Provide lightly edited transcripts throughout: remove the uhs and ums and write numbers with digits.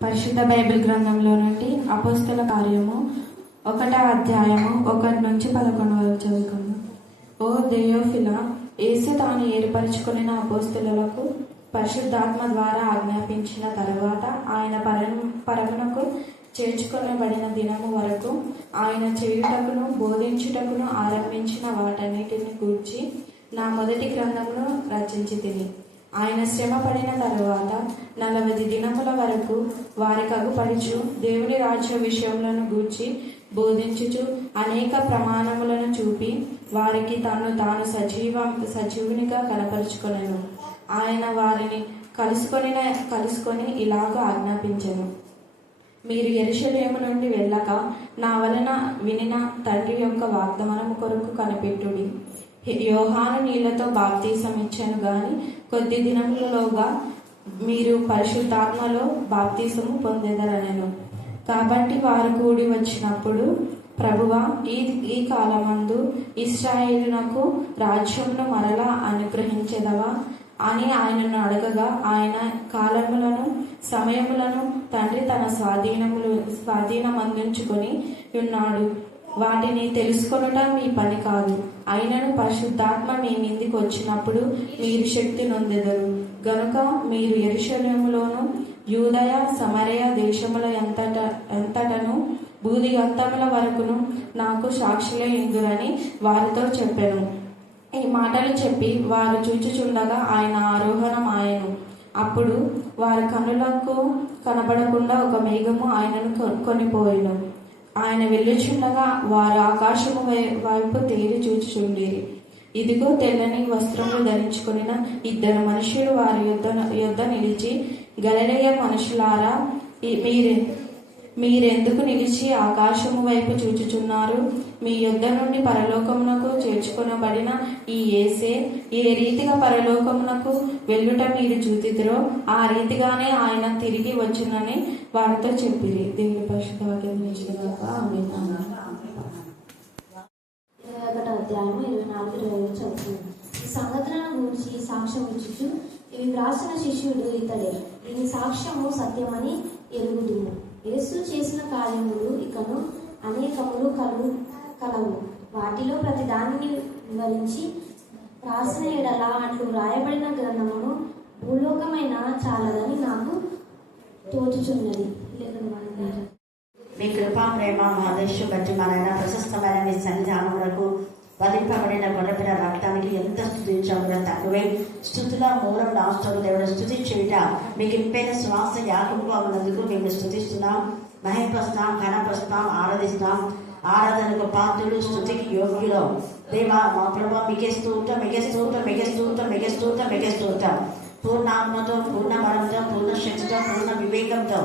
పరిశుద్ధ బైబిల్ గ్రంథంలో నుండి అపోస్తల కార్యము 1వ అధ్యాయము 1 నుంచి 11 వరకు చదువుకుందాం. ఓ దెయోఫిలా, యేసు తాను ఏర్పరచుకున్న అపోస్తలులకు పరిశుద్ధాత్మ ద్వారా ఆజ్ఞాపించిన తరువాత ఆయన పరమునకు చేర్చుకొనబడిన దినము వరకు ఆయన చేయుటకును బోధించుటకును ఆరంభించిన వాటన్నిటిని గూర్చి నా మొదటి గ్రంథమును రచించి తిని, ఆయన శ్రమ పడిన తరువాత 40 దినముల వరకు వారికి అగుపడుచు దేవుని రాజ్య విషయములను గూర్చి బోధించుచు అనేక ప్రమాణములను చూపి వారికి తాను సజీవునిగా కనపరుచుకొనెను. ఆయన వారిని కలుసుకొని ఇలాగ ఆజ్ఞాపించెను: మీరు యెరూషలేము నుండి వెళ్ళక నా వలన వినిన తండ్రి యొక్క వాగ్దానము కొరకు కనిపెట్టుడి. యోహాను నీళ్లతో బాప్తీసం ఇచ్చాను గాని కొద్ది దినములలోగా మీరు పరిశుద్ధాత్మలో బాప్తీసము పొందెదరనెను. కాబట్టి వారు కూడి వచ్చినప్పుడు, ప్రభువా, ఈ కాలమందు ఇశ్రాయేలునకు రాజ్యమును మరలా అనుగ్రహించెదవా అని ఆయనను అడగగా, ఆయన కాలములను సమయములను తండ్రి తన స్వాధీనమందించుకొని ఉన్నాడు. వాటిని తెలుసుకొనుట మీ పని కాదు. అయినను పరిశుద్ధాత్మ మీ మీదికి వచ్చినప్పుడు మీరు శక్తి నొందెదరు గనుక మీరు యెరూషలేములోను యూదయ సమరయ దేశముల ఎంతటను బూది అంతముల వరకును నాకు సాక్షులే ఇందురని వారితో చెప్పెను. ఈ మాటలు చెప్పి వారు చూచుచుండగా ఆయన ఆరోహణం ఆయను. అప్పుడు వారి కన్నులకు కనబడకుండా ఒక మేఘము ఆయనను కొనిపోయెను. ఆయన వెళ్ళుచుండగా వారు ఆకాశము వైపు తేరి చూచుచుండిరి. ఇదిగో, తెల్లని వస్త్రములు ధరించుకుని 2 మనుషులు వారి యొద్ద నిలిచి, గలిలయ మనుషులారా, మీరెందుకు నిలిచి ఆకాశము వైపు చూచుచున్నారు? మీ యొద్ద నుండి పరలోకమునకు చేర్చుకొనబడిన ఈ యేసే ఏ రీతిగా పరలోకమునకు వెళ్ళుట మీరు చూతిరో ఆ రీతిగానే ఆయన తిరిగి వచ్చునని వారితో చెప్పిరి. దేవుని పరిశుద్ధ వాక్యం నిలిచినగాక. ఆమేన్. 21వ అధ్యాయము 24-25 చదువుతుంది. ఈ సంగతులను గురించి సాక్ష్యం ఇచ్చుచు, ఇవి వ్రాసిన శిష్యుడు ఇతడే, ఈ సాక్ష్యము సత్యమని ఎరుగుదుము. యేసు చేసిన కార్యములు ఇకను అనేకములు కలవు. వాటిలో ప్రతి దానిని వివరించి రాసిన ఎడల అట్లు వ్రాయబడిన గ్రంథమును భూలోకమైన చాలదని నాకు తోచుచున్నది. మీ కృపా ప్రేమ మా దేశం బట్టి మన ప్రశస్తమైన మీ సన్నిధానములకు వధింపబడిన గొర్రెపిల్ల రక్తానికి ఎంత స్తుతించాము కూడా తక్కువే. స్తుతుల మూలం రాష్ట్రం దేవుడు స్తుతి చేయుట మీకు ఇంపైన శ్వాస యాగముగా ఉన్నందుకు మేము స్తుతిస్తున్నాం, మహింపరుస్తాం, కనపరుస్తాం, ఆరాధిస్తాం. ఆరాధనకు పాత్రులు, స్తుతికి యోగ్యులు. దేవా, మా ప్రభావ మీకే స్తోత్రం, మీకే స్తోత్రం, మీకే స్తోత్రం, మీకే స్తోత్రం, మీకే స్తోత్రం. పూర్ణ ఆత్మతో, పూర్ణ బలంతో, పూర్ణ శక్తితో, పూర్ణ వివేకంతో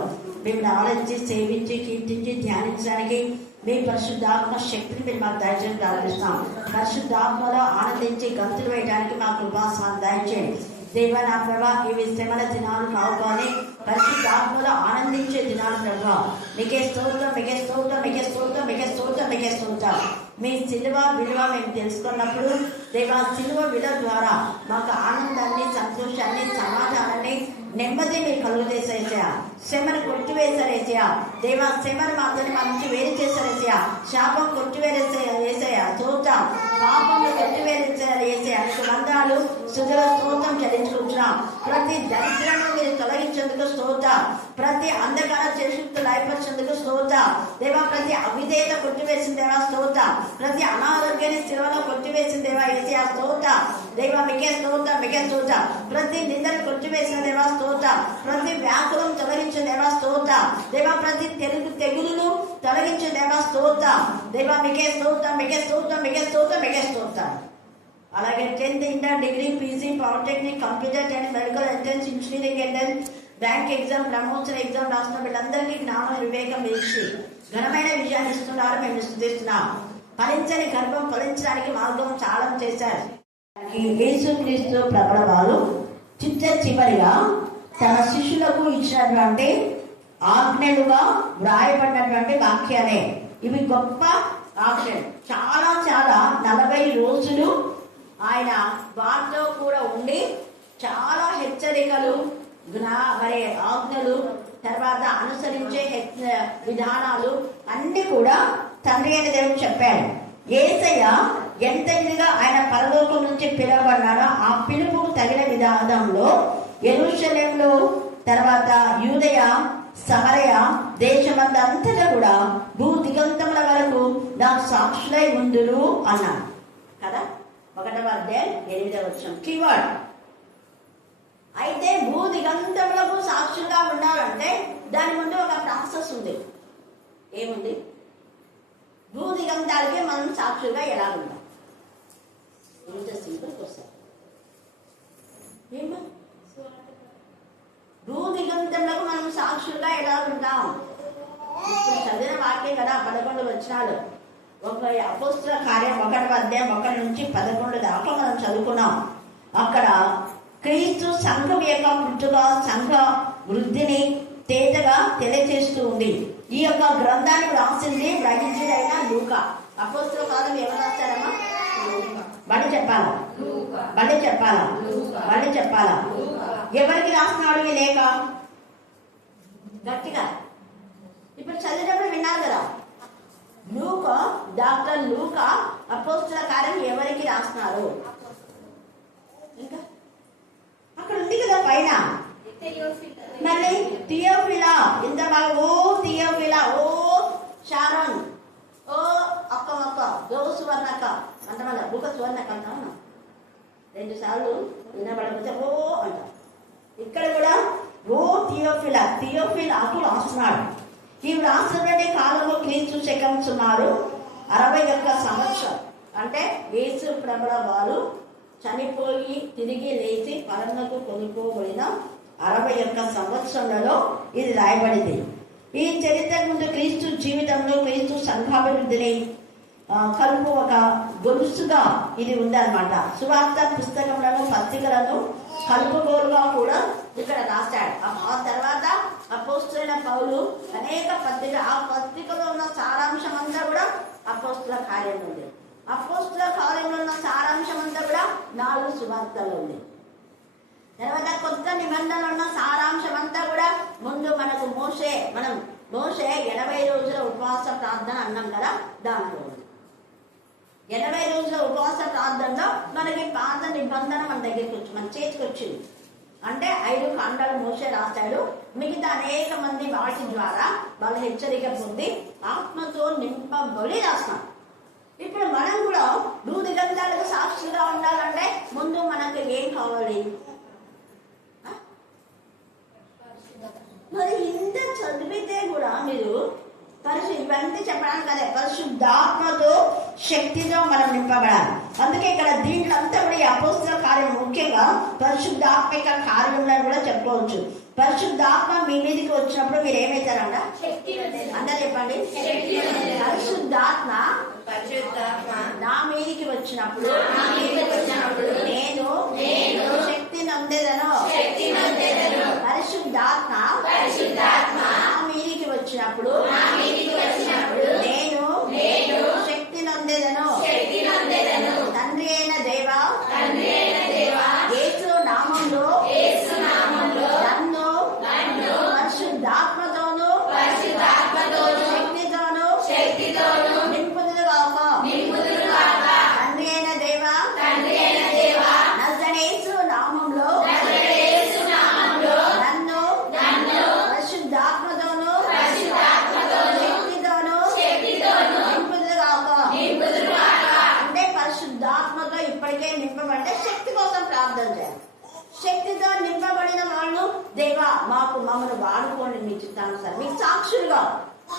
మేము ఆలోచించి, సేవించి, కీర్తించి, ధ్యానించడానికి మీ పరిశుద్ధాత్మ శక్తిని మీరు మాకు దయచేసి ప్రార్థిస్తున్నాం. పరిశుద్ధాత్మలో ఆనందించి గంతులు వేయడానికి మాకు కృపాసాన్ని దయచేయండి. దేవా, నా ప్రభా, ఇవి శ్రమల దినాలు కావు కానీ పరిశుద్ధాత్మలో ఆనందించే దినాలు ప్రభా. మీకే స్తోత్రం, మీకే స్తోత్రం, మీకే స్తోత్రం, మీకే స్తోత్రం, మీకే స్తోత్రం. మీ సిలువ విలువ మేము తెలుసుకున్నప్పుడు దేవా, సిలువ విలువ ద్వారా మాకు ఆనందాన్ని, సంతోషాన్ని, సమాధానాన్ని, నెమ్మది మీరు కలుగజేసేసా. శ్రమను కొట్టివేసారేసయా దేవా, శ్రమను మాత్రమే మా నుంచి వేరు చేశారేసయా. శాపం కొట్టివేరేసయా స్తోత్రం. పాపంలో కొట్టివేరేసయా నీకు వందనాలు, స్తుతుల స్తోత్రం చెల్లించుకుంటున్నాం. ప్రతి దరిద్రను మీరు తొలగించేందుకు స్తోత్రం. ప్రతి అంధకార చేతులు అయిపోయేందుకు స్తోత్రం. దేవా, ప్రతి అవిధేయత కొట్టివేసిన దేవా స్తోత్రం. ప్రతి అనారోగ్యాన్ని స్థిరలో కొట్టివేసిన దేవా ఏసయా స్తోత్రం. దేవా, మీకే స్తోత్రం, మీకే స్తోత్రం. ప్రతి నిందను కొట్టివేసిన దేవా స్తోత్రం. ప్రతి వ్యాకులం తొలగించిన దేవా స్తోత్రం. దేవా, ప్రతి తెగులును తొలగించిన దేవా స్తోత్రం. దేవా, మీకే స్తోత్రం, మీకే స్తోత్రం, మీకే స్తోత్రం, మీకే స్తోత్రం. అలాగే 10th inter, degree, PG, polytechnic, computer and medical entrance, engineering entrance, bank exam, promotion exam రాసిన వీళ్ళందరికీ జ్ఞానం, వివేకం ఇచ్చి ఘనమైన విజయాన్ని ఇస్తున్నారు. మేము స్తుతిస్తున్నాం. ఫలించని గర్భం ఫలించడానికి మార్గం చాలా చేశారు. యేసుక్రీస్తు ప్రభుల వారు చివరిగా తన శిష్యులకు ఇచ్చినటువంటి ఆజ్ఞలుగా వ్రాయబడినటువంటి వాక్యాలే ఇవి. గొప్ప ఆజ్ఞలు. చాలా 40 రోజులు ఆయన వారితో కూడా ఉండి చాలా హెచ్చరికలు, మరి ఆజ్ఞలు, తర్వాత అనుసరించే విధానాలు అన్ని కూడా తండ్రి అయిన దేవుడు చెప్పాడు. యేసయ్య ఎంత ఇదిగా ఆయన పరలోకం నుంచి పిలువబడ్డాడో ఆ పిలుపుకు తగిన విధానంలో యెరూషలేములో, తర్వాత యూదయ, సమరయ దేశమంతటా కూడా భూ దిగంతముల వరకు నాకు సాక్షులై ఉందురు అన్నాడు కదా. 1వ అధ్యాయం 8వ వచనం కీవర్డ్. అయితే భూ దిగంతములకు సాక్షులుగా ఉండాలంటే దాని ముందు ఒక ప్రాసెస్ ఉంది. ఏముంది? భూ దిగంతాలకి మనం సాక్షులుగా ఎలా ఉంటాం? ఇంత సింపుల్ క్వశ్చన్. ఏమో భూ దిగంతములకు మనం సాక్షులుగా ఎలా ఉంటాం? ఇప్పుడు చదివిన వాక్యం కదా 11 వచనాలు. ఒక అపోస్తల కార్యం 1వ అధ్యాయం 1 నుంచి 11 దాకా మనం చదువుకున్నాం. అక్కడ క్రీస్తు సంఘం యొక్క పుట్టుక, సంఘ వృద్ధిని తేటగా తెలియజేస్తూ ఉంది. ఈ యొక్క గ్రంథాన్ని రాసింది గ్రహించుడైన లూకా. అపోస్తల కాలం ఎవరు రాస్తారమ్మా? బడి చెప్పాలా? ఎవరికి రాస్తున్నాడు ఈ లేఖ? గట్టిగా ఇప్పుడు చదివేటప్పుడు విన్నారు కదా. లూకా, డాక్టర్ లూకా అపోస్తల కార్యం ఎవరికి రాస్తున్నారు? ఇంకా అక్కడ ఉంది కదా పైన. మళ్ళీ థియోఫిలా, ఇంత బాగా ఓ థియోఫిలా, ఓ షారోన్, ఓ అక్క ఓ సువర్ణక్క అంటమల్ల. బుక సువర్ణక్క అంటామన్నా 2 సార్లు వినబడకపోతే ఓ అంట. ఇక్కడ కూడా ఓ థియోఫిలాకు రాస్తున్నాడు. ఈ రాసినటువంటి కాలంలో క్రీస్తు శకం సుమారు 61 సంవత్సరం. అంటే యేసు ప్రభుల వారు చనిపోయి తిరిగి లేచి పరమునకు కొనుక్కోబడిన 61 సంవత్సరంలో ఇది రాయబడింది. ఈ చరిత్ర ముందు క్రీస్తు జీవితంలో క్రీస్తు సంఘాభివృద్ధిని కలుపు ఒక గొలుసుగా ఇది ఉందన్నమాట. సువార్త పుస్తకములను, పత్రికలను కలుపుగోలుగా కూడా ఇక్కడ రాశాడు. ఆ తర్వాత అపోస్తలుడైన పౌలు అనేక పత్రిక, ఆ పత్రికలో ఉన్న సారాంశం అంతా కూడా అపోస్తల కార్యంలో ఉంది. అపోస్తల కార్యంలో ఉన్న సారాంశం అంతా కూడా 4 సువార్తలు ఉంది. తర్వాత కొత్త నిబంధనలు ఉన్న సారాంశం అంతా కూడా ముందు మనకు మోషే 80 రోజుల ఉపవాస ప్రార్థన అన్నాం కదా, దాంట్లో 80 రోజుల ఉపవాస ప్రార్థనలో మనకి పాత నిబంధన మన దగ్గరికి వచ్చి మన చేతికి వచ్చింది. అంటే 5 ఖండాలు మోషే రాశాడు. మిగతా అనేక మంది వాటి ద్వారా వాళ్ళ హెచ్చరిక పొంది ఆత్మతో నింపబడి రాస్తున్నాం. ఇప్పుడు మనం కూడా భూ దిగంతాలకు సాక్షిగా ఉండాలంటే ముందు మనకు ఏం కావాలి? మరి ఇంత చదివితే కూడా మీరు ఇవన్నీ చెప్పడానికి అదే పరిశుద్ధాత్మతో శక్తితో మనం నింపబడాలి. అందుకే ఇక్కడ దీంట్లో అంతా కూడా ఈ అపోస్తల కార్యం ముఖ్యంగా పరిశుద్ధాత్మిక కార్యంలో కూడా చెప్పుకోవచ్చు. పరిశుద్ధాత్మ మీ మీదకి వచ్చినప్పుడు మీరు ఏమవుతారంట? అందరూ చెప్పండి. పరిశుద్ధాత్మ నా మీదికి వచ్చినప్పుడు నేను శక్తి నందేదను. పరిశుద్ధాత్మ నా మీదికి వచ్చినప్పుడు నేను శక్తి నందేదను. తండ్రి అయిన దేవా యేసు నామములో నన్ను పరిశుద్ధాత్మతోను శక్తితోను నింపుదురుగాక. తండ్రి అయిన దేవా నజరేతు నామములో నన్ను పరిశుద్ధాత్మతోను శక్తితోను నింపుదురుగాక. అంటే పరిశుద్ధాత్మతో ఇప్పటికే నింపబడితే శక్తి కోసం ప్రార్థన చేయాలి. శక్తితో నింపబడిన వాళ్ళు దేవా మమ్మల్ని వాడుకోండి మీ చిత్తానుసారం, మీకు సాక్షులుగా.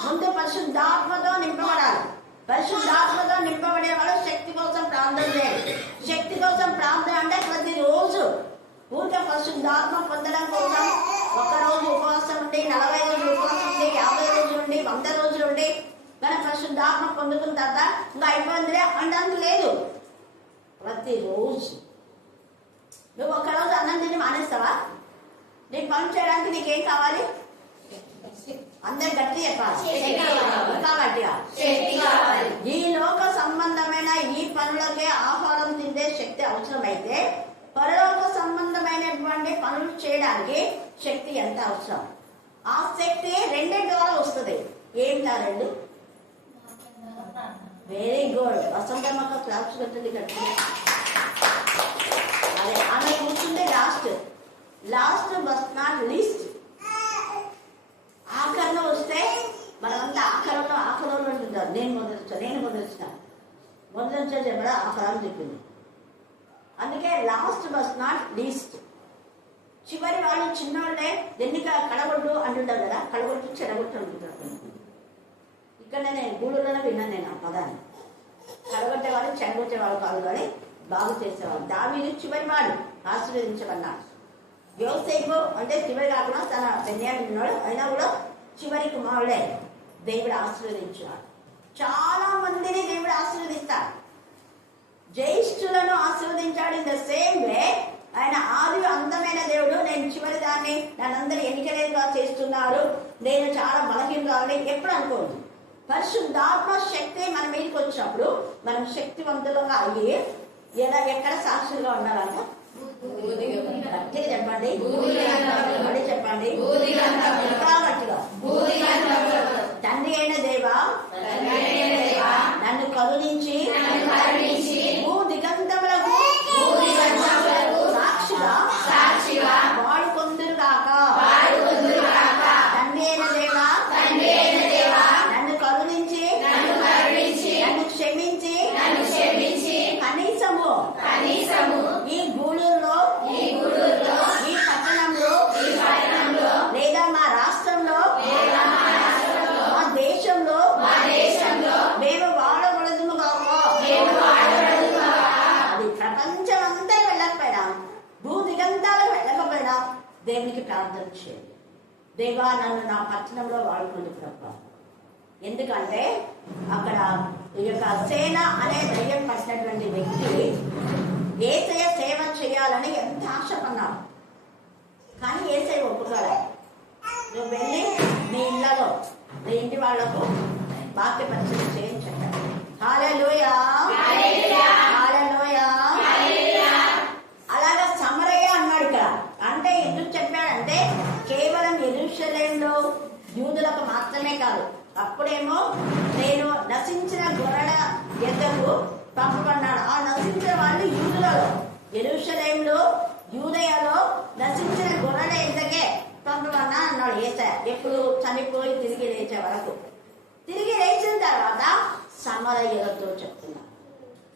ముందు పరిశుద్ధాత్మతో నింపబడాలి. పరిశుద్ధాత్మతో నింపబడే వాళ్ళు శక్తి కోసం ప్రార్థన చేయాలి. శక్తి కోసం ప్రార్థన అంటే ప్రతిరోజు ఊరికే పరిశుద్ధాత్మ పొందడం కోసం 1 రోజు ఉపవాసం ఉండి, 40 రోజులు ఉపవాసం ఉండి, 50 రోజులు ఉండి, 100 రోజులు ఉండి కానీ పరిశుద్ధాత్మ పొందుకున్న తర్వాత ఇంకా అయిపోయిందిలే అనడానికి లేదు. ప్రతిరోజు నువ్వు 1 రోజు అన్నం తిని మానేస్తావా? నీకు పని చేయడానికి నీకేం కావాలి? అందరు గట్టి చెప్పాలి. గట్టిగా ఈ లోక సంబంధమైన ఈ పనులకే ఆహారం తిండే శక్తి అవసరమైతే పరలోక సంబంధమైనటువంటి పనులు చేయడానికి శక్తి ఎంత అవసరం? ఆ శక్తి రెండే ద్వారా వస్తుంది. ఏంటా రెండు? Very good. వసంతమ్మక క్లాప్స్ కట్టండి కట్టండి. అదే ఆమె కూర్చుంటే లాస్ట్ బస్ నాట్ లీస్ట్. ఆఖరణ వస్తే మనమంతా ఆఖరంలో ఉంటారు. నేను మొదలుచా చెప్పడా ఆఖరాలు చెప్పింది. అందుకే లాస్ట్ బస్ నాట్ లీస్ట్. చివరి వాళ్ళు చిన్నవాళ్ళే ఎన్నిక కడగొట్టు అంటుంటారు కదా, కడగొట్టు చెడగొట్టు అంటుంటారు. ఇక్కడ నేను గూడూరులోనే విన్నాను నేను ఆ పదాన్ని. కడగొట్టేవాళ్ళు చెడగొట్టేవాళ్ళు కాదు, కానీ బాగు చేసేవాళ్ళు. దావీదు చివరి వాడు ఆశీర్వదించమన్నాడు. యోసేపు అంటే చివరి కాకుండా తన బెన్యామీను ఉన్నాడు, అయినా కూడా చివరి కుమారుడే దేవుడు ఆశీర్వదించాడు. చాలా మందిని దేవుడు ఆశీర్వదిస్తాడు. జ్యేష్ఠులను ఆశీర్వదించాడు. ఇన్ ద సేమ్ వే ఆయన ఆది అందమైన దేవుడు. నేను చివరి దాన్ని నన్నందరూ ఎన్నికలేదుగా చేస్తున్నాడు, నేను చాలా బలహీనరాలని ఎప్పుడు అనుకోవద్దు. పరిశుద్ధాత్మ శక్తి మన మీదకి వచ్చినప్పుడు మనం శక్తివంతులుగా అయ్యి ఎక్కడ సాక్షులుగా ఉండాలంట? గట్టిగా చెప్పండి, చెప్పండి. గట్టిగా తండ్రి అయిన దేవా నన్ను కరుణించి భూ దిగంతములకు సాక్షిగా వాడుకొందురు కాక. తండ్రి అయిన దేవా నన్ను కరుణించి నన్ను క్షమించి కనీసము ఈ గూడూరులో ఈ పట్టణంలో లేదా మా రాష్ట్రంలో మా దేశంలో మేము వాడకూడదు కాక. అది ప్రపంచం అంతా వెళ్ళకపోయినా, భూ దిగంతాలకు వెళ్ళకపోయినా దేవునికి ప్రార్థన చేయండి. దేవా నన్ను నా పట్టణంలో వాడుకోండి ప్రభా. ఎందుకంటే అక్కడ ఈ యొక్క సేన అనే దయ్యం పట్టినటువంటి వ్యక్తి యేసయ్య సేవ చేయాలని ఎంత ఆశపడ్డాడు, కానీ యేసయ్య ఒప్పుకోలే. నువ్వు వెళ్ళి నీ ఇళ్లలో నీ ఇంటి వాళ్లకు వాక్య పరిచయం చేయించండి. హల్లెలూయా, హల్లెలూయా. అలాగా సమరయ్య అన్నాడు ఇక్కడ. అంటే ఎందుకు చెప్పాడంటే కేవలం యెరూషలేములో యూదులకు మాత్రమే కాదు, అప్పుడేమో నేను నశించిన గొర్రెల ఎద్దకు పంపబడ్డాడు. ఆ నశించిన వాళ్ళు యూదులలో, యెరూషలేములో యూదయలో నశించిన గొర్రెల ఎద్దకే పంపబడ్డా అన్నాడు యేసయ్య. ఎప్పుడు చనిపోయి తిరిగి లేచే వరకు. తిరిగి లేచిన తర్వాత సమరయ్యలతో చెప్తున్నా.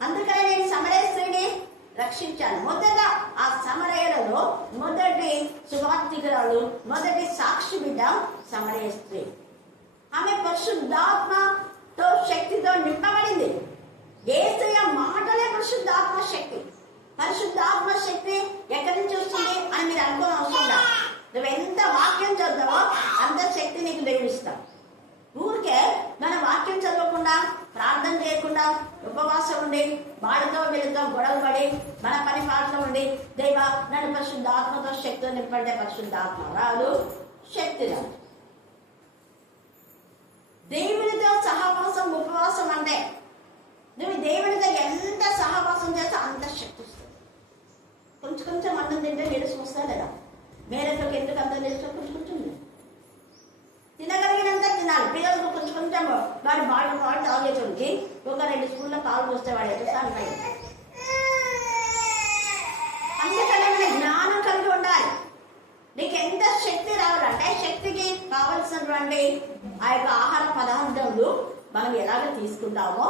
అందుకని నేను సమరయ స్త్రీని రక్షించాను. మొదట ఆ సమరయ్యలలో మొదటి సువార్తికురాలు, మొదటి సాక్షి బిడ్డ సమరయ స్త్రీ. ఆమె పరిశుద్ధాత్మతో శక్తితో నింపబడింది. యేసయ్య మాటలే పరిశుద్ధాత్మ శక్తి. పరిశుద్ధాత్మ శక్తి ఎక్కడి నుంచి వస్తుంది అని మీరు అనుకోని అవసరం లేదు. నువ్వు ఎంత వాక్యం చదువుతావో అంత శక్తి నీకు దేవుడిస్తావు. ఊరికే మన వాక్యం చదవకుండా, ప్రార్థన చేయకుండా, ఉపవాసం ఉండి, వాడితో వీళ్ళతో గొడవ పడి, మన పని పాటలో ఉండి దేవా నన్ను పరిశుద్ధాత్మతో శక్తితో నింపంటే పరిశుద్ధాత్మ రాదు, శక్తి రాదు. దేవునితో సహవాసం, ఉపవాసం అంటే నువ్వు దేవునితో ఎంత సహవాసం చేస్తే అంత శక్తి వస్తుంది. కొంచెం అన్నం తింటే నీరసం వస్తా లేదా? మేరకి ఎందుకు అర్థం చేస్తే కొంచెం తినగలిగినంత తినాలి. పిల్లలకు కొంచెం వాడి పాలు తాగేటువంటి ఒక 2 స్పూన్ల పాలు పోస్తే వాడు ఎట్లా సాగుతాయి. అందుకనే మన జ్ఞానం కలిగి ఉండాలి. నీకు ఎంత శక్తి రావాలంటే శక్తికి కావలసినటువంటి ఆ యొక్క ఆహార పదార్థాలు మనం ఎలాగ తీసుకుంటామో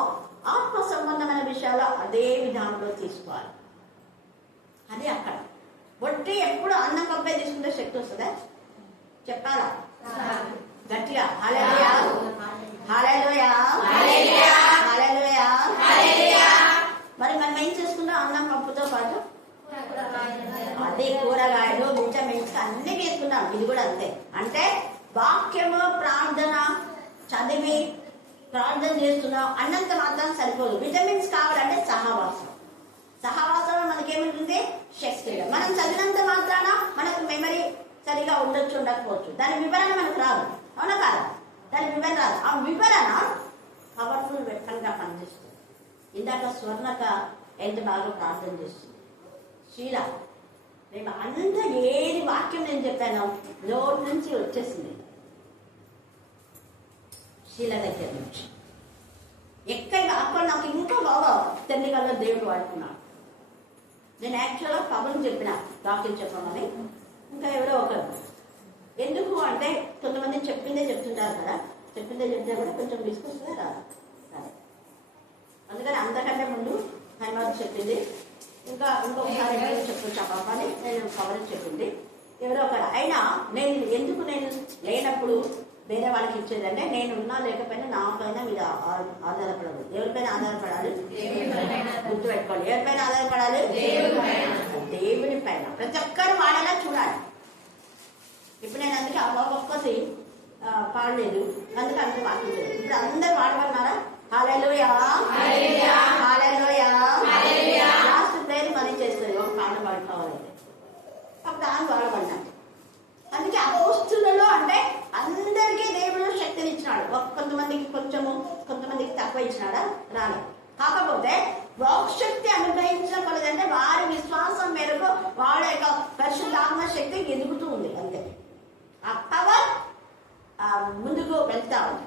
ఆత్మ సంబంధమైన విషయాలు అదే విధానంలో తీసుకోవాలి. అది అక్కడ ఒట్టి ఎప్పుడు అన్నం కప్పే తీసుకుంటే శక్తి వస్తుందా? చెప్పాలా గట్టిగా? హల్లెలూయా, హల్లెలూయా, హల్లెలూయా. మరి మనం ఏం చేసుకుంటాం? అన్నం పప్పుతో పాటు అదే కూరగాయలు, విటమిన్స్ అన్ని తీసుకున్నాం. ఇది కూడా అంతే. అంటే వాక్యము, ప్రార్థన చదివి ప్రార్థన చేస్తున్నాం అన్నంత మాత్రం సరిపోదు. విటమిన్స్ కావాలంటే సహవాసంలో మనకేముంటుంది? శక్తి. మనం చదివినంత మాత్రాన మనకు మెమరీ సరిగా ఉండొచ్చు, ఉండకపోవచ్చు. దాని వివరణ మనకు రాదు, అవునా కాదా? దాని వివరణ రాదు. ఆ వివరణ పవర్ఫుల్ వెపన్ గా పనిచేస్తుంది. ఇందాక స్వర్ణక ఎంత బాగా ప్రార్థన చేస్తుంది. శీల. మేము అంత ఏది వాక్యం నేను చెప్పాను నోటి నుంచి వచ్చేసింది. శీల దగ్గర నుంచి ఎక్కడ అక్కడ నాకు ఇంకా బాగా తెల్లిగల్లో దేవుడు వాడుకున్నాడు. నేను యాక్చువల్గా పవన్ చెప్పిన డాక్టర్ చెప్పమని, ఇంకా ఎవరో ఒకరు. ఎందుకు అంటే కొంతమంది చెప్పిందే చెప్తుంటారు కదా, చెప్పిందే చెప్తే కూడా కొంచెం తీసుకొస్తుందే రాదు. అందుకని అంతకంటే ముందు హైమావతి చెప్పింది, ఇంకొకసారి ఎవరైనా చెప్పొచ్చు ఆ పాపని నేను పవన్ చెప్పింది ఎవరో ఒకరు. అయినా నేను ఎందుకు నేను లేనప్పుడు వేరే వాళ్ళకి ఇచ్చేదంటే నేను ఉన్నా లేకపోయినా నా పైన మీరు ఆధారపడదు. ఎవరిపైన ఆధారపడాలి? గుర్తుపెట్టుకోండి, ఎవరిపైన ఆధారపడాలి? దేవుని పైన. ప్రతి ఒక్కరు వాడేలా చూడాలి. ఇప్పుడు నేను అందుకే ఒక్కొక్కటి పాడలేదు, అందుకే అంత వాక్యం లేదు. ఇప్పుడు అందరు వాడమన్నారా? హల్లెలూయా హల్లెలూయా. లాస్ట్ ప్రేయర్ మనీ చేస్తుంది ఒక పాట పాడుకోవాలంటే, అప్పుడు దాన్ని వాడమన్నాడు. అందుకే అపోస్తులలో అంటే అందరికీ దేవుడు శక్తిని ఇచ్చినాడు. కొంతమందికి కొంచెము, కొంతమందికి తక్కువ ఇచ్చినాడా? రాలేదు. కాకపోతే వాక్శక్తి అనుగ్రహించిన కొలదంటే వారి విశ్వాసం మేరకు వాళ్ళ యొక్క పరిశుద్ధాత్మ శక్తి ఎదుగుతూ ఉంది. అంతే, ఆ పవర్ ముందుకు వెళ్తా ఉంది.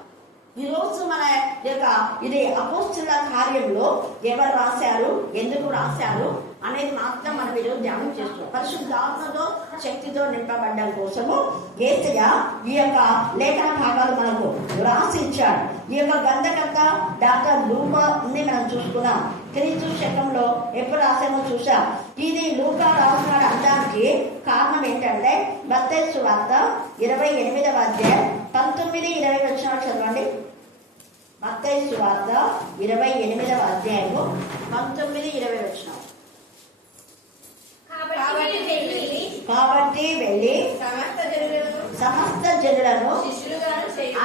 ఈరోజు మన యొక్క ఇది అపోస్తుల కార్యంలో ఎవరు రాశారు, ఎందుకు రాశారు అనేది మాత్రం మనం ఈరోజు ధ్యానం చేస్తున్నాం. పరిశుద్ధాత్మతో శక్తితో నింపబడ్డం కోసము యేసయ్య ఈ యొక్క లేఖన భాగాలు మనకు రాసి ఇచ్చాడు. ఈ యొక్క గ్రంథకర్త డాక్టర్ లూకా మనం చూసుకున్నాం. క్రీస్తు శకంలో ఎప్పుడు రాసామో చూసాం. ఇది లూకా రాస్తున్నాడు అనడానికి కారణం ఏంటంటే మత్తయి సువార్త 28వ అధ్యాయం 19-20 వచనాలు చదవండి. మత్తయి సువార్త 28వ అధ్యాయము 19-20 వచనాలు. కాబట్టి వెళ్ళి సమస్త జనులను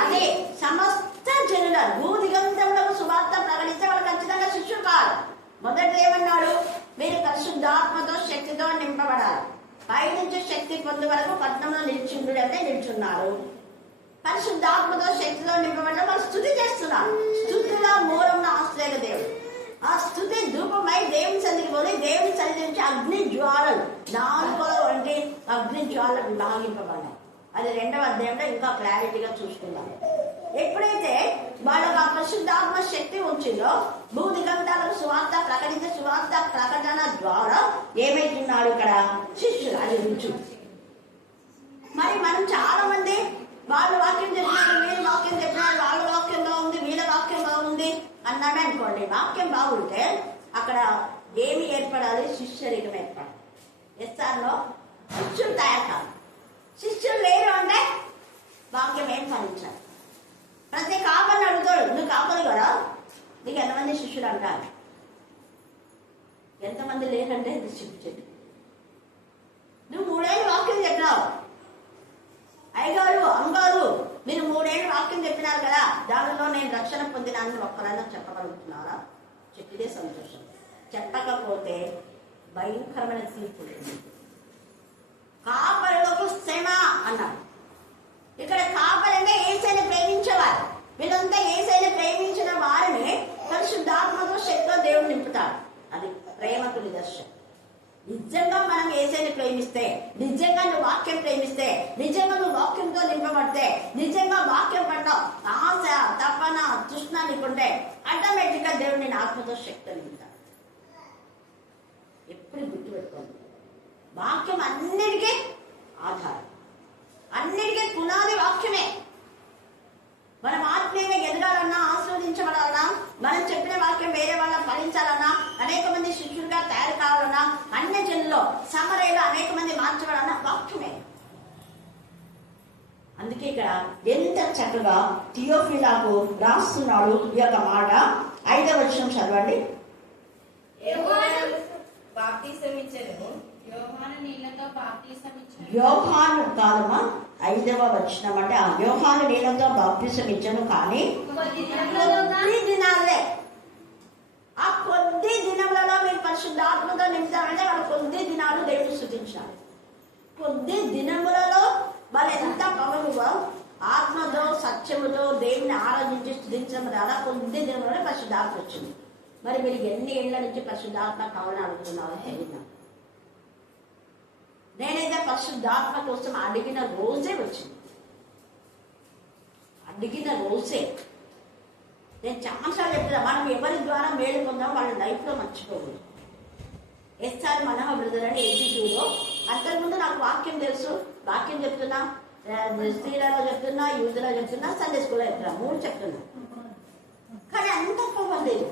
అదే సమస్త జనులను భూదిగంతంలో సువార్త ప్రకటిస్తే వాళ్ళు ఖచ్చితంగా శిష్యులు కాదు. మొదట ఏమన్నాడు? మీరు పరిశుద్ధాత్మతో శక్తితో నింపబడాలి. పైనుంచి శక్తి పొందే వరకు పట్టణంలో నిల్చుండు అంటే నిల్చున్నారు. పరిశుద్ధాత్మతో శక్తితో నింపబడడం వాళ్ళు స్తుతి చేస్తున్నారు. స్తుతిలో మూలంలో ఆశ్రయ దేవుడు. ఆ స్తుతి ధూపమై దేవుని సన్నిధికి పోయి దేవుని సన్నిధి నుంచి అగ్ని జ్వాలలు 4 వంటి అగ్ని జ్వాలలు విభాగింపబడ్డాయి. అది 2వ అధ్యాయంలో ఇంకా క్లారిటీగా చూసుకుందాం. ఎప్పుడైతే వాళ్ళకు ఆ పరిశుద్ధాత్మ శక్తి వచ్చిందో భూదిగంతాలకు సువార్త ప్రకటించే సువార్త ప్రకటన ద్వారా ఏమైతున్నాడు ఇక్కడ? శిష్యులు. అది రుచు. మరి మనం చాలా మంది వాళ్ళ వాక్యం చెప్పినారు, వీళ్ళ వాక్యం చెప్పినారు, వాళ్ళ వాక్యం బాగుంది, వీళ్ళ వాక్యం బాగుంది అన్నాడే అనుకోండి. వాక్యం బాగుంటే అక్కడ ఏమి ఏర్పడాలి? శిష్యరికం ఏర్పడాలి. ఎస్ఆర్లో శిష్యులు తయారు కాదు. శిష్యులు లేరు అంటే వాక్యం ఏం ఫలించాలి? ప్రతి కాపరిని అడుగుతాడు, నువ్వు కాపరి కదా, నీకు ఎంతమంది శిష్యులు అంటారు? ఎంతమంది లేరంటే చూపించండి. నువ్వు 3 ఏళ్ళు వాక్యం చెప్పినావు, అయ్యగారు అమ్మగారు మీరు 3 ఏళ్ళు వాక్యం చెప్పినారు కదా, దానిలో నేను రక్షణ పొందినాన్ని ఒక్కరైనా చెప్పగలుగుతున్నారా? చెప్పితే సంతోషం. చెప్పకపోతే భయంకరమైన తీర్పు. కాపరులకు శ్రమ అన్నాడు. ఇక్కడ కాపరి అంటే యేసయ్యని ప్రేమించేవారు. వీళ్ళంతా యేసయ్యని ప్రేమించిన వారిని పరిశుద్ధాత్మతో శక్తితో దేవుడు నింపుతాడు. అది ప్రేమకు నిదర్శనం. నిజంగా మనం యేసయ్యని ప్రేమిస్తే, నిజంగా నువ్వు వాక్యం ప్రేమిస్తే, నిజంగా నువ్వు వాక్యంతో నింపబడితే, నిజంగా వాక్యం పట్ల ఆశ, తపన, తృష్ణ నీకుంటే ఆటోమేటిక్ గా దేవుడు నేను ఆత్మతో శక్తి నింపుతాడు. ఎప్పుడు గుర్తుపెట్టుకోండి, వాక్యం అన్నిటికీ ఆధారం, అన్నిటికీ పునాది వాక్యమే. మనం ఆత్మీయంగా ఎదగాలన్నా, ఆస్వాదించబడాలన్నా, మనం చెప్పిన వాక్యం వేరే వాళ్ళ ఫలించాలన్నా, అనేక మంది శిష్యులుగా తయారు కావాలన్నా, అన్య జనుల్లో సమరయ్యలో అనేక మంది మార్చబడాలన్నా వాక్యమే. అందుకే ఇక్కడ ఎంత చక్కగా థియోఫిలాకు రాస్తున్నాడు ఈ యొక్క మాట. 5వ వచనం చదవండి. యోహాను కాదమ్మా, 5వ వచనం అంటే ఆ యోహాను నీళ్ళతో బాప్తిసం ఇచ్చను, కానీ కొద్ది దినాలే. ఆ కొద్ది దినములలో మీరు పరిశుద్ధాత్మతో నింపుతారంటే వాళ్ళు కొద్ది దినాలు దేవుడు స్తుతించారు. కొద్ది దినములలో వాళ్ళు ఎంత పవరుగా ఆత్మతో సత్యముతో దేవుని ఆరాధించి స్తుతించడం ద్వారా కొద్ది దినములలో పరిశుద్ధాత్మ వచ్చింది. మరి మీరు ఎన్ని ఏళ్ల నుంచి పరిశుద్ధాత్మ కావాలని అడుగుతున్నారో తెలియదు. నేనైతే పరిశుద్ధాత్మ కోసం అడిగిన రోజే వచ్చింది. అడిగిన రోజే. నేను చాలాసార్లు చెప్తున్నా, మనం ఎవరి ద్వారా మేలు పొందాం వాళ్ళ లైఫ్లో మర్చిపోకూడదు. ఎస్ఆర్ మనహ బ్రదర్ అని 82లో అంతకుముందు నాకు వాక్యం తెలుసు, వాక్యం చెప్తున్నా, స్త్రీలలో చెప్తున్నా, యూత్లో చెప్తున్నా, సండే స్కూల్లో చెప్తున్నా, 3 చెప్తున్నా. కానీ అంత పవర్ లేదు.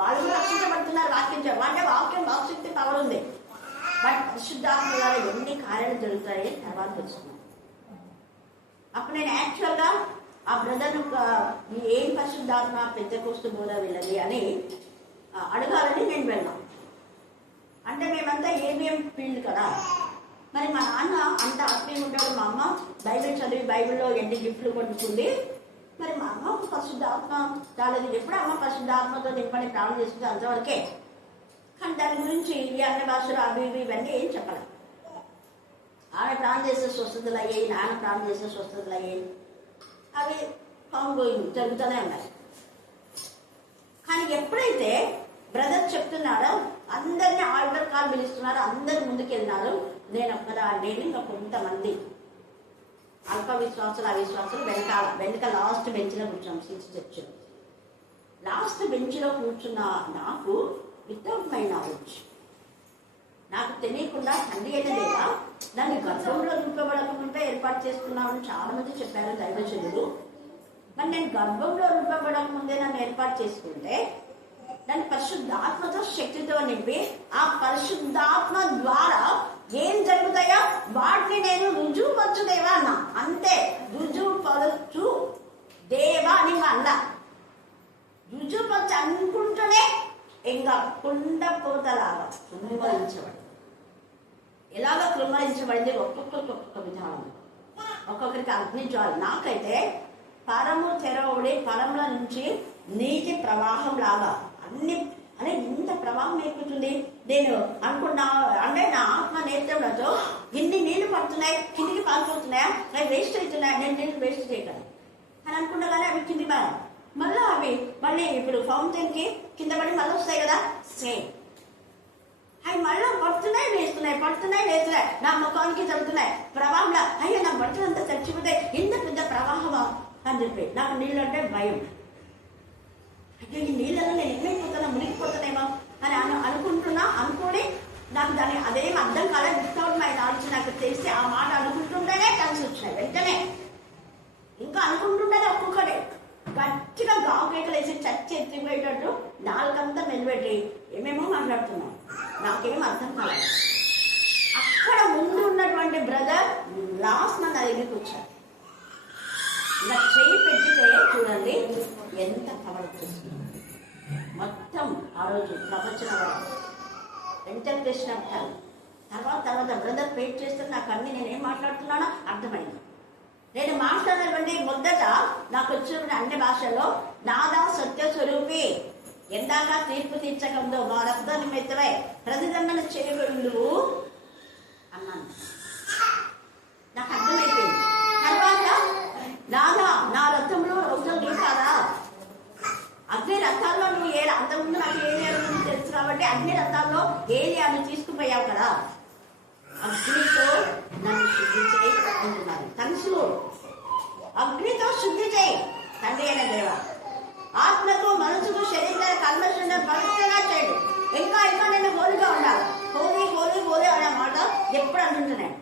వాళ్ళు కూడా రక్షించబడుతున్నారు వాక్యం అంటే వాక్యం వాక్శక్తి పవర్ ఉంది. బట్ పరిశుద్ధాత్మ ద్వారా ఎన్ని కార్యాలు జరుగుతాయి తర్వాత తెలుసుకున్నాను. అప్పుడు నేను యాక్చువల్గా ఆ బ్రదర్ను ఏం పరిశుద్ధాత్మ పెద్దకోస్తు బోధ వెళ్ళది అని అడగాలని నేను వెళ్ళాను. అంటే మేమంతా ఏబిఎం ఫీల్డ్ కదా. మరి మా నాన్న అంత ఆత్మీయంగా ఉంటాడు, మా అమ్మ బైబిల్ చదివి బైబిల్లో ఎన్ని గిఫ్ట్లు కొట్టుకుంది. మరి మా అమ్మ పరిశుద్ధాత్మ రాలేదు. ఎప్పుడు అమ్మ పరిశుద్ధాత్మతో నింపని ప్రాణం చేసుకుంటే అంతవరకే. కానీ దాని గురించి ఈ అన్ని భాషలు అవి ఇవన్నీ ఏం చెప్పాలి. ఆమె ప్రాణం చేసే స్వస్థతలు అయ్యాయి, నాన్న ప్రాణం చేసే స్వస్థతలు అయ్యాయి. అవి జరుగుతూనే ఉన్నాయి. కానీ ఎప్పుడైతే బ్రదర్ చెప్తున్నారో అందరినీ ఆల్టర్ కాల్ పిలుస్తున్నారు, అందరు ముందుకెళ్ళినారు. నేను ఒక్కదాన్ని, ఇంకా కొంతమంది అల్ప విశ్వాసులు అవిశ్వాసులు వెనక లాస్ట్ బెంచ్లో కూర్చున్నాం. 6 చర్చ్ లాస్ట్ బెంచ్లో కూర్చున్న నాకు వితౌట్ మై నాలెడ్జ్, నాకు తెలియకుండా తండ్రి అయిన లేదా దాన్ని గర్భంలో రూపబడకముందే ఏర్పాటు చేసుకున్నామని చాలా మంది చెప్పారు దైవజనులు. మరి నేను గర్భంలో రూపబడకముందే నన్ను ఏర్పాటు చేసుకుంటే దాన్ని పరిశుద్ధాత్మతో శక్తితో నింపి ఆ పరిశుద్ధాత్మ ద్వారా ఏం జరుగుతాయో వాటిని నేను రుజువుపరచు దేవా అన్నా. అంతే, రుజువుపరచు దేవా అని అన్నా. రుజువుపరచు అనుకుంటూనే ఇంకా కుండ పూతలాగా కృమ్మరించబడింది. ఎలాగ కృమ్మరించబడింది ఒక్కొక్కరికి ఒక్కొక్క విధానం, ఒక్కొక్కరికి అగ్ని జ్వాల. నాకైతే పరము తెరవడి పరంలో నుంచి నీటి ప్రవాహం లాగా అన్ని అని ఇంత ప్రవాహం ఎక్కుతుంది. నేను అనుకున్నా అంటే నా ఆత్మ నేత్రంలో ఇన్ని నీళ్లు పడుతున్నాయి, కిందికి పారిపోతున్నాయా, అవి వేస్ట్ అవుతున్నాయి, నేను నీళ్ళు వేస్ట్ చేయగలను అని అనుకున్నా. అవి కింది మళ్ళీ అవి మళ్ళీ ఇప్పుడు ఫౌంటైన్ కి కింద పడి మళ్ళీ వస్తాయి కదా, సేమ్ అవి మళ్ళీ పడుతున్నాయి వేస్తున్నాయి, పడుతున్నాయి వేస్తున్నాయి, నా ముఖానికి జరుగుతున్నాయి ప్రవాహంలో. అయ్యో నా బట్టలు అంతా చచ్చిపోతాయి, ఇంత పెద్ద ప్రవాహమా అని చెప్పి నాకు నీళ్ళు అంటే భయం. అయ్యో ఈ నీళ్ళలో నేను ఎక్కడైపోతున్నా, మునిగిపోతానేమో అని అనుకుని నాకు దాని అదేం అర్థం కాలేదు. వితౌట్ మై నాలెడ్జ్ నాకు తెలిసి ఆ మాట అనుకుంటుంటేనే కలిసి వచ్చినాయి వెంటనే. ఇంకా అనుకుంటుంటేనే ఒక్కొక్కటి గట్టిగా గావుకేకలు వేసి చచ్చి ఎత్తిపోయేటట్టు నాలుగంతా మెలిపెట్టి ఏమేమో మాట్లాడుతున్నాం, నాకేం అర్థం కాలేదు. అక్కడ ముందు ఉన్నటువంటి బ్రదర్ లాస్ట్ నా దగ్గరికి వచ్చారు. ఇలా చెయ్యి పెట్టితే చూడండి ఎంత పవర్ వచ్చేస్తుంది. మొత్తం ఆ రోజు ప్రవచన ఇంటర్ప్రిటేషన్ అంటారు. తర్వాత బ్రదర్ వెయిట్ చేస్తే నాకు అన్ని నేనేం మాట్లాడుతున్నానో అర్థమైంది. నేను మాట్లాడినటువంటి మొదట నాకు వచ్చిన అన్ని భాషల్లో నాదా సత్య స్వరూపి ఎందాక తీర్పు తీర్చకందో మా రక్త నిమిత్తమై ప్రతిదండన చేయబడు అన్నాను. నాకు అర్థమైపోయింది. తర్వాత నాదా నా రథంలో రౌతం నీ కాదా, అగ్ని రథాల్లో నువ్వు అంతకుముందు నాకు ఏలియా గురించి తెలుసు కాబట్టి అగ్ని రథాల్లో ఏలియాను తీసుకుపోయావు కదా, అగ్నితో నన్ను శుద్ధి చేయి అంటున్నారు. తెలుసు, అగ్నితో శుద్ధి చేయి తండ్రి అయిన దేవ. ఆత్మకు మనసుకు శరీరాన్ని కల్మషంగా పవిత్రంగా చేయడు. ఇంకా నేను హోలీగా ఉండాలి, హోలీ హోలీ హోలీ అనే మాట ఎప్పుడు అంటుంటున్నాను.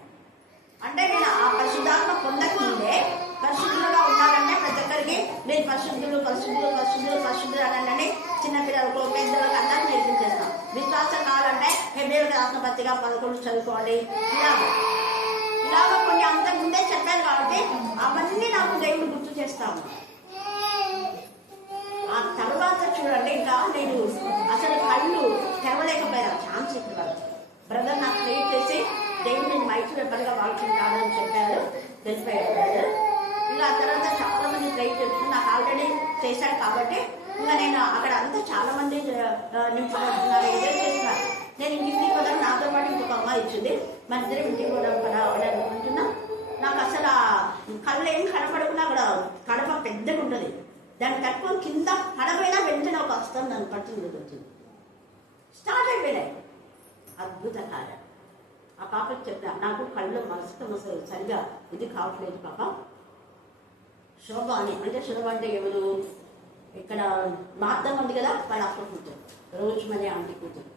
అంటే నేను ఆ పరిశుద్ధాత్మ పొందక ముందే పరిశుద్ధులుగా ఉండాలంటే ప్రతి ఒక్కరికి నేను పరిశుద్ధులు పరిశుద్ధులు పరిశుద్ధులు పరిశుద్ధులు అనండి. చిన్నపిల్లలకు పెద్దలకు అందరూ నేర్పించేస్తాం. విశ్వాసం కావాలంటే హెబ్రేయులకు ఆత్మపత్రిక 11 చదువుకోవాలి. ఇలాగ కొన్ని అంతకు ముందే చెప్పాను కాబట్టి అవన్నీ నాకు దేవుడు గుర్తు చేస్తాము. ఆ తర్వాత చూడండి ఇంకా నేను అసలు కళ్ళు తెరవలేకపోయాను. ఛాన్స్ ఇప్పుడు బ్రదర్ నాకు ప్రేర్ చేసి దేవుడు నేను మైక్ వెంబడిగా వాడుకుంటానని చెప్పారు, తెలిపాడు బ్రదర్. ఇంకా ఆ తర్వాత చాలా మంది ట్రై చేస్తున్నారు. నాకు ఆల్రెడీ చేశాడు కాబట్టి ఇంకా నేను అక్కడ అంతా చాలా మంది నింపుకుంటున్నారు, ఎదురు చేస్తున్నారు. నేను ఇంటికి కూడా నాతో పాటు ఇంకొక అమ్మాయి ఇచ్చింది, మన ఇద్దరు ఇంటికి కూడా అనుకుంటున్నా. నాకు అసలు ఆ కళ్ళు ఏం కనపడకుండా అక్కడ కడప పెద్దగా ఉంటుంది, దాన్ని కట్టుకొని కింద పడపోయినా వెంటనే ఒక హస్తం దాన్ని పట్టుకుని దొరుకుతుంది. స్టార్ట్ అయిపోయినాయి అద్భుత కార్యం. ఆ పాపకి చెప్పిన, నాకు కళ్ళు మనసు సరిగా ఇది కావట్లేదు పాప. శోభ అని, అంటే శోభ అంటే ఎవరు, ఇక్కడ మార్తమ్మ ఉంది కదా, వాళ్ళ అక్క కూతురు, రోజుమని ఆంటీ కూతురు.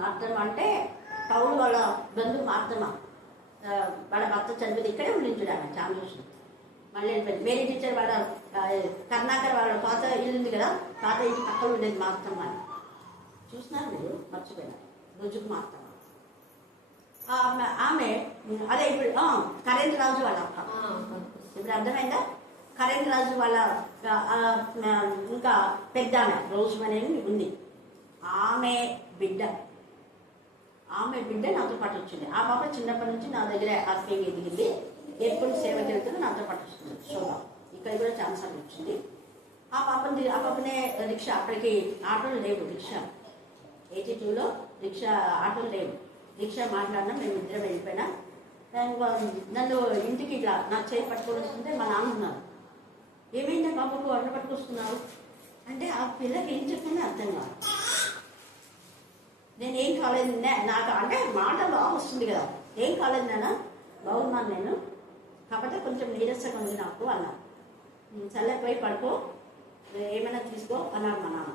మార్తమ్మ అంటే టౌన్ వాళ్ళ బంధువు మార్తమ్మ. వాళ్ళ భర్త చనిపోతే ఇక్కడే ఉండించాడు ఆమె, చాలా చూసిన. మళ్ళీ వెళ్ళిపోయింది. మేరీ టీచర్ వాళ్ళ కర్ణాకర్ వాళ్ళ పాత ఇల్లు ఉంది కదా, పాత ఇంటి పక్కన ఉండేది మార్తమ్మ అని. చూసినారు మీరు, మర్చిపోయినారు. రోజుకు మార్తమ్మ ఆమె అదే ఇప్పుడు కరెంట్ రాజు వాళ్ళ అక్క. ఇప్పుడు అర్థమైందా? కరెంట్ రాజు వాళ్ళ ఇంకా పెద్ద ఆమె రోజుమని ఉంది. ఆమె బిడ్డ నాతో పాటు వచ్చింది. ఆ పాప చిన్నప్పటి నుంచి నా దగ్గర ఆత్మీయంగా ఎదిగింది. ఎప్పుడు సేవకి వెళ్తుందో నాతో పాటు వస్తుంది. శోభ ఇక్కడ కూడా ఛాన్సార్లు వచ్చింది. ఆ పాపనే రిక్షా, అప్పటికి ఆటోలు లేవు, రిక్షా 82లో రిక్షా ఆటోలు లేవు. రిక్షా మాట్లాడినా మేము ఇద్దరం వెళ్ళిపోయినా. నన్ను ఇంటికి ఇట్లా నా చేయి పట్టుకొని వస్తుంటే మా నాన్న ఉన్నారు. ఏమైందా బాబుకు అడ్డ పట్టుకొస్తున్నారు అంటే ఆ పిల్లకి ఏం చెప్పినా అర్థం కాదు. నేనేం కాలేదు నాకు, అంటే మాట బాగా వస్తుంది కదా, ఏం కాలేదు నాన్న, బాగున్నాను నేను, కాకపోతే కొంచెం నీరసంగా ఉంది నాకు అన్నా. చల్లపోయి పడుకో, ఏమైనా తీసుకో అన్నాడు మా నాన్న.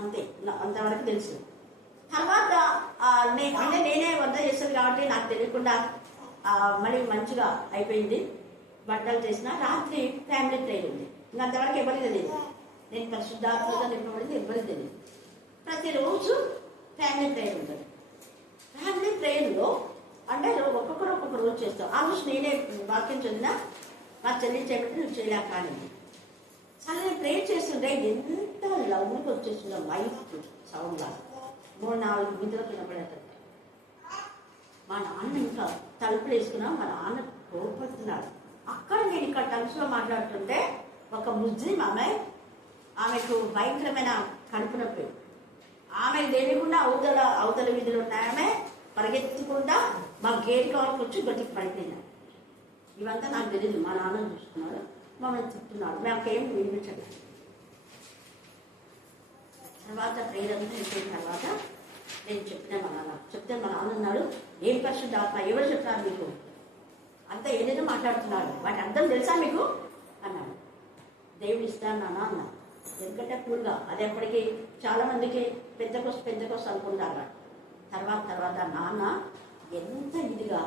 అంతే, అంతవరకు తెలుసు. తర్వాత అంటే నేనే వంట చేస్తాను కాబట్టి నాకు తెలియకుండా మళ్ళీ మంచిగా అయిపోయింది. బట్టలు చేసిన రాత్రి ఫ్యామిలీ ప్రేయర్ ఉంది. ఇంకా అంతవరకు ఎవరికి తెలియదు, నేను పరిశుద్ధాత్మగా నింపబడింది ఎవరికి తెలియదు. ప్రతిరోజు ఫ్యామిలీ ప్రేయర్ ఉంటుంది. ఫ్యామిలీ ప్రేయర్లో అంటే ఒక్కొక్క రోజు చేస్తాం. ఆ రోజు నేనే వాక్యం చదివినా మా చెల్లి చేయబట్టి నువ్వు చేయలేక కానీ చాలా నేను ప్రేయర్ చేస్తుంటే ఎంత లవ్గా వచ్చేస్తుందో లైఫ్ సౌండ్గా 3-4 మిత్రులు వినపడేటట్టు. మా నాన్న ఇంకా తలుపులు వేసుకున్నా, మా నాన్న కోపడుతున్నాడు. అక్కడ నేను ఇక్కడ టంగ్స్లో మాట్లాడుతుంటే ఒక ముస్లిం ఆమెకు భయంకరమైన కడుపు నొప్పి. ఆమె తెలియకుండా అవతల వీధులు ఉన్నాయమే పరిగెత్తుకుంటా మా గేట్ కావాల్సి వచ్చి గట్టికి పడిపోయినా. ఇవంతా నాకు తెలియదు. మా నాన్న చూస్తున్నాడు, మమ్మల్ని తిప్పుతున్నాడు, మాకేం వినిపించలేదు. తర్వాత ప్రేయర్ అంతా అయిపోయిన తర్వాత నేను చెప్పిన మా నాన్న చెప్తే మా నాన్న అన్నాడు, ఏం పరిశుద్ధాత్మ, ఎవరు చెప్తారు మీకు, అంతా ఏదేదో మాట్లాడుతున్నాడు, వాటి అర్థం తెలుసా మీకు అన్నాడు. దేవుడు ఇస్తాను నాన్న అన్నా. ఎందుకంటే కూల్గా అది ఎప్పటికీ చాలా మందికి పెద్ద కోస అనుకుంటారు. తర్వాత నాన్న ఎంత ఇదిగా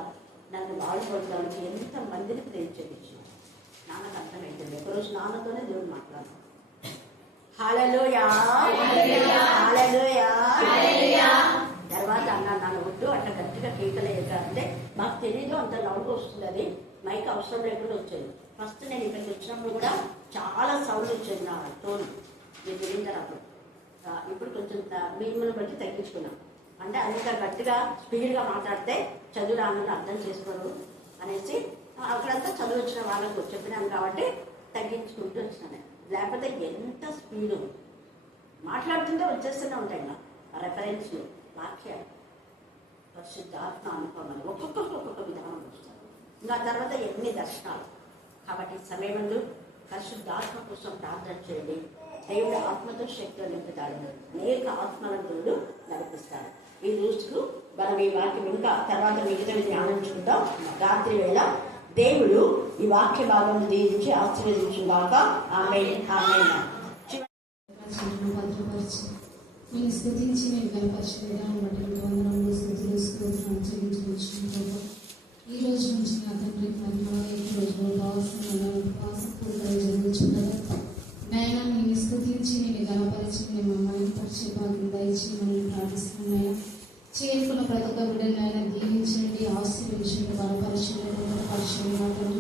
నన్ను బాగుపడడానికి ఎంత మందిని ప్రేమించేది నాన్నకు అర్థమైంది. ఒకరోజు నాన్నతోనే దేవుడు మాట్లాడాను. హల్లెలూయా హల్లెలూయా. తర్వాత నాన్న వద్దు అట్లా గట్టిగా కేకలేక అంటే మాకు తెలీదు, అంత లౌడ్గా వస్తుంది, అది మైక్ అవసరం లేకుండా వచ్చేది. ఫస్ట్ నేను ఇక్కడికి వచ్చినప్పుడు కూడా చాలా సౌండ్ వచ్చేది నా టోన్, నేను వింటారు అప్పుడు. ఇప్పుడు కొంచెం మిమ్మల్ని బట్టి తగ్గించుకున్నాను. అంటే అంత గట్టిగా స్పీడ్గా మాట్లాడితే చదువు రాను అర్థం చేసుకోరు అనేసి అక్కడంతా చదువు వచ్చిన వాళ్ళకు చెప్పినాను కాబట్టి తగ్గించుకుంటూ వచ్చినాను. లేకపోతే ఎంత స్పీడు మాట్లాడుతుంటే వచ్చేస్తూనే ఉంటాయి నా రెఫరెన్స్లు, వాక్యాలు, పరిశుద్ధాత్మ అనుకోమని ఒక్కొక్క విధానం వస్తారు. ఇంకా తర్వాత ఎన్ని దర్శనాలు. కాబట్టి సమయమందు పరిశుద్ధాత్మ కోసం ప్రార్థన చేయండి. దేవుడు ఆత్మతో శక్తితో నింపుతాడు, అనేక ఆత్మలను నడిపిస్తాడు. ఈ రోజుకు మనం ఈ వాక్యం ఇంకా తర్వాత మిగతా ధ్యానించుకుంటాం. రాత్రి వేళ దేవుడు ఈ వాక్య భాగం దీవించి ఆశీర్వదించుగాక. ఆమేన్ ఆమేన్. నేను స్తుతించి నేను కనపరిచిన విధానం బట్టి వందనములు స్తుతులు స్తోత్రం చెల్లించుకుంటున్నాను. ఈ రోజు నుంచి నా తండ్రి రోజులు ఉపవాసపూర్తిగా జరుగుతుండగా నాయన నేను స్తుతించి నేను గణపరిచి నేను మమ్మల్ని పరిచయ భాగం దయచేయమని ప్రార్థిస్తున్నాను. చేరుకున్న ప్రతి ఒక్క బిడ్డనైనా దీవించండి, ఆశీర్వదించండి, బలపరచండి, పరిచయం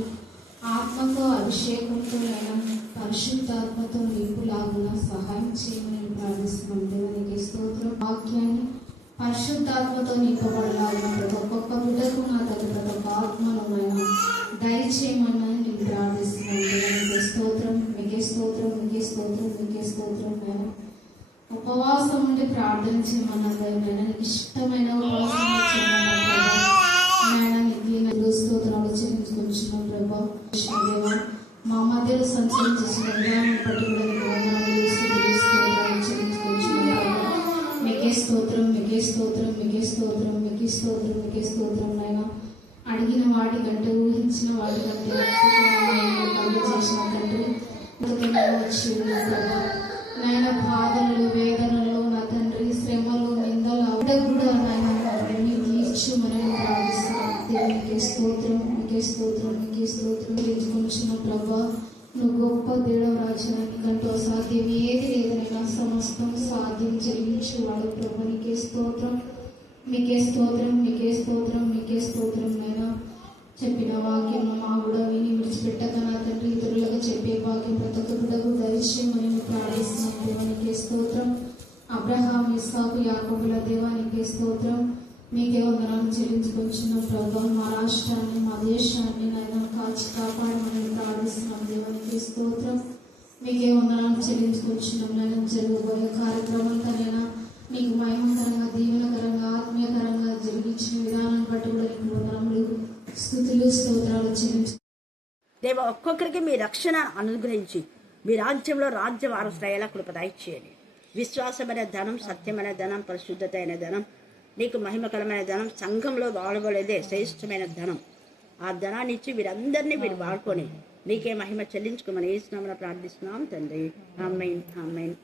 ఆత్మతో అభిషేకంతో నేను పరిశుద్ధాత్మతో నింపులాగున సహాయం చేయమని ప్రార్థిస్తున్నాం. దేవునికి స్తోత్రం. వాక్యాన్ని పరిశుద్ధాత్మతో నింపబడలాగిన ప్రతి ఒక్కొక్క బిడ్డకు నా తల్లి ప్రతి ఒక్క ఆత్మను ఆయన దయచేయమని నేను ప్రార్థిస్తున్నాను. దేవునికి స్తోత్రం, మీకే స్తోత్రం, మీకే స్తోత్రం, మీకే స్తోత్రం. నేను ఉపవాసం ఉండి ప్రార్థన చేయమన్నది నీకు ఇష్టమైన ఉపవాసం నీకు స్తోత్రాలు చెల్లించుకుంటున్నాం ప్రభా. మా మధ్యలో సంచరించిన జ్ఞానం పట్టి కూడా స్తోత్రాలు చెల్లించుకుంటున్నాం. మీకే స్తోత్రం, మీకే స్తోత్రం, మీకే స్తోత్రం, మీకే మీకే స్తోత్రం, మీకే స్తోత్రం నాయన. అడిగిన వాటికంటే ఊహించిన వాటికంటే ఎక్కువ చేసిన తండ్రి వచ్చి ప్రభా నాయన. బాధలు వేదనలు నా తండ్రి, శ్రమలు నిందలు కూడా నాయన మీరు తీర్చుమని ప్రార్థిస్తున్నాం. దేవునికి స్తోత్రం, మీకే స్తోత్రం, మీకే స్తోత్రం. తెలుసుకుంటున్న ప్రభా నువ్వు గొప్ప దేవుడు రాజు, నీకంటూ అసాధ్యం ఏది లేదనైనా సమస్తం సాధ్యం చెల్లించేవాడు ప్రభు. నీకే స్తోత్రం, మీకే స్తోత్రం, మీకే స్తోత్రం, మీకే స్తోత్రం నైనా. చెప్పిన వాక్యం మా కూడా విని విడిచిపెట్టక నా తండ్రి ఇతరులకు చెప్పే వాక్యం ప్రతి ఒక్క బిడ్డకు దయచేయమని ప్రార్థిస్తున్నాం. దేవానికి స్తోత్రం. అబ్రహాం, ఇస్సాకు, యాకోబుల దేవానికి స్తోత్రం. మీకే వందనాలు చెల్లించుకొచ్చిన ప్రభు. మా రాష్ట్రాన్ని, మా దేశాన్ని నైనా కాచి కాపాడమని ప్రార్థిస్తున్నాం. దేవానికి స్తోత్రం. మీకే వందనాలు చెల్లించుకొచ్చినాం. నేను జరగబోయే కార్యక్రమంతోనైనా నీకు మహిమకరంగా, దీవెనకరంగా, ఆత్మీయకరంగా జరిగించిన విధానం బట్టి కూడా నీకు వందనములు, స్తుతులు, స్తోత్రాలు చెల్లించు. దేవ, ఒక్కొక్కరికి మీ రక్షణ అనుగ్రహించి మీ రాజ్యంలో రాజ్య వారసులయ్యేలా కృప దయచేయండి. విశ్వాసమైన ధనం, సత్యమైన ధనం, పరిశుద్ధత అయిన ధనం, నీకు మహిమకరమైన ధనం, సంఘంలో వాడబడేదే శ్రేష్టమైన ధనం. ఆ ధనాన్ని ఇచ్చి వీరందరినీ మీరు వాడుకొని నీకే మహిమ చెల్లించుకోమని యేసు నామమున ప్రార్థిస్తున్నాం తండ్రి. ఆమేన్, ఆమేన్.